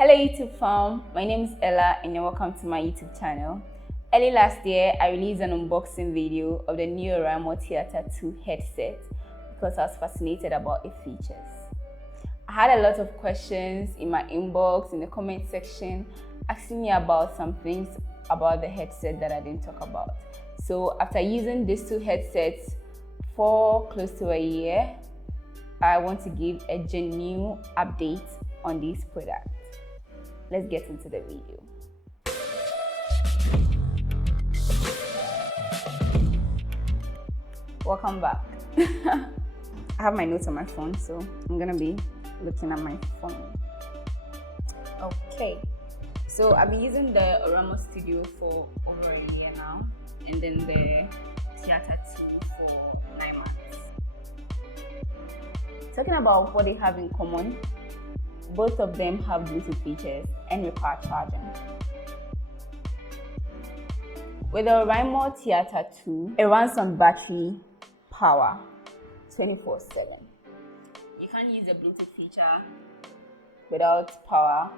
Hello YouTube fam, my name is Ella and you're welcome to my YouTube channel. Early last year, I released an unboxing video of the new Oriamo Theater 2 headset because I was fascinated about its features. I had a lot of questions in my inbox, in the comment section, asking me about some things about the headset that I didn't talk about. So after using these two headsets for close to a year, I want to give a genuine update on this product. Let's get into the video. Welcome back. I have my notes on my phone, so I'm gonna be looking at my phone. Okay, so I've been using the Oriamo Studio for over a year now, and then the Theater 2 for 9 months. Talking about what they have in common, both of them have Bluetooth features and require charging. With the Oriamo Theater 2, it runs on battery power 24/7. You can't use the Bluetooth feature without power,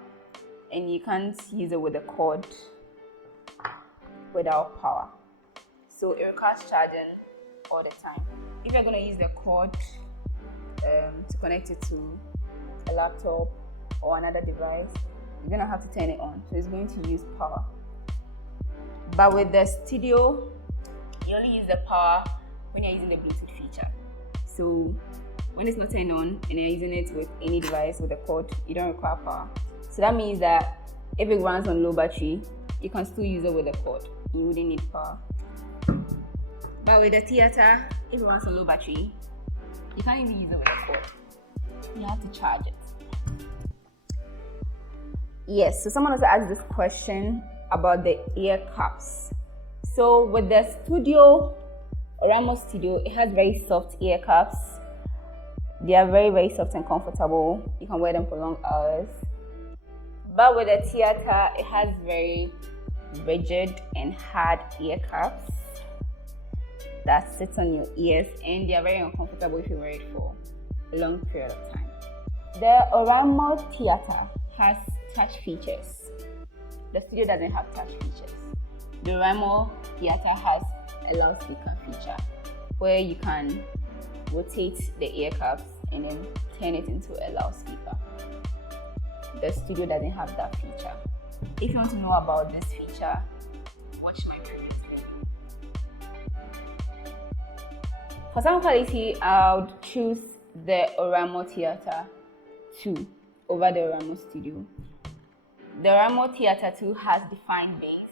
and you can't use it with a cord without power. So it requires charging all the time. If you're going to use the cord to connect it to a laptop or another device, you're going to have to turn it on, so it's going to use power. But with the Studio, you only use the power when you're using the Bluetooth feature. So when it's not turned on and you're using it with any device with a cord, you don't require power. So that means that if it runs on low battery, you can still use it with a cord. You wouldn't need power. But with the Theater, if it runs on low battery, you can't even use it with a cord. You have to charge it. Yes, so someone has asked this question about the ear cups. So with the Oriamo Studio, it has very soft ear cups. They are very, very soft and comfortable. You can wear them for long hours. But with the Theater, it has very rigid and hard ear cups that sit on your ears, and they are very uncomfortable if you wear it for a long period of time. The Oriamo Theater has touch features. The Studio doesn't have touch features. The Oriamo Theater has a loudspeaker feature where you can rotate the ear cups and then turn it into a loudspeaker. The Studio doesn't have that feature. If you want to know about this feature, watch my previous video. For sound quality, I would choose the Oriamo Theater 2 over the Oriamo Studio. The Oriamo Theater 2 has defined bass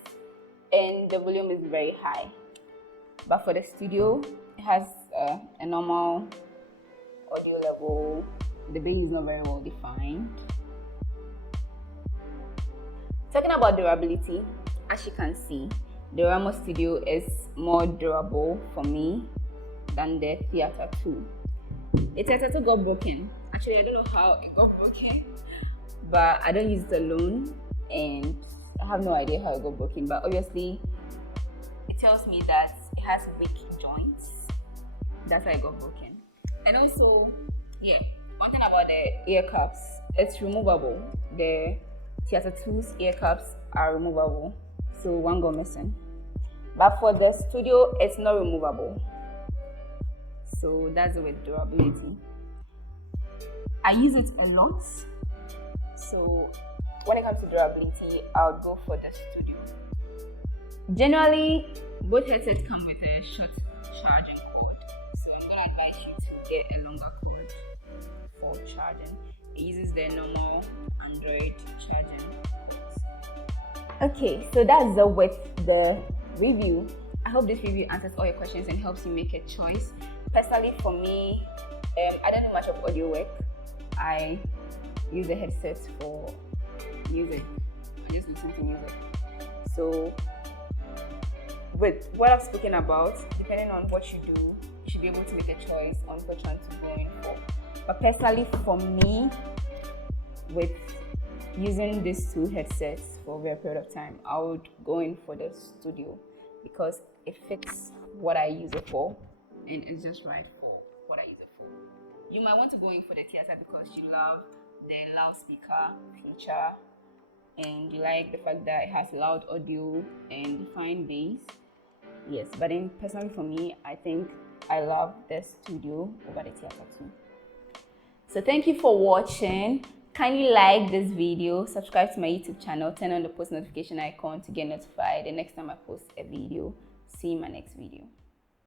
and the volume is very high. But for the Studio, it has a normal audio level. The bass is not very well defined. Talking about durability, as you can see, the Oriamo Studio is more durable for me than the Theater 2. The Theater 2 got broken. Actually, I don't know how it got broken, but I don't use it alone and I have no idea how it got broken. But obviously, it tells me that it has weak joints. That's why it got broken. And also, one thing about the ear cups, it's removable. The Theater 2's ear cups are removable, so one got missing. But for the Studio, it's not removable. So that's it with durability. I use it a lot, so when it comes to durability, I'll go for the Studio. Generally, both headsets come with a short charging cord, so I'm going to advise you to get a longer cord for charging. It uses the normal Android charging cords. Okay, so that's it with the review. I hope this review answers all your questions and helps you make a choice. Personally, for me, I don't do much of audio work. I use the headsets for music. I just listen to music. So with what I've spoken about, depending on what you do, you should be able to make a choice on which one to go in for. But personally, for me, with using these two headsets for a very period of time, I would go in for the Studio because it fits what I use it for and it's just right for what I use it for. You might want to go in for the Theater because you love the loudspeaker feature and you like the fact that it has loud audio and fine bass, yes. But then personally for me, I think I love the studio over the theater too. So thank you for watching. Kindly like this video, subscribe to my YouTube channel, turn on the post notification icon to get notified the next time I post a video. See you in my next video.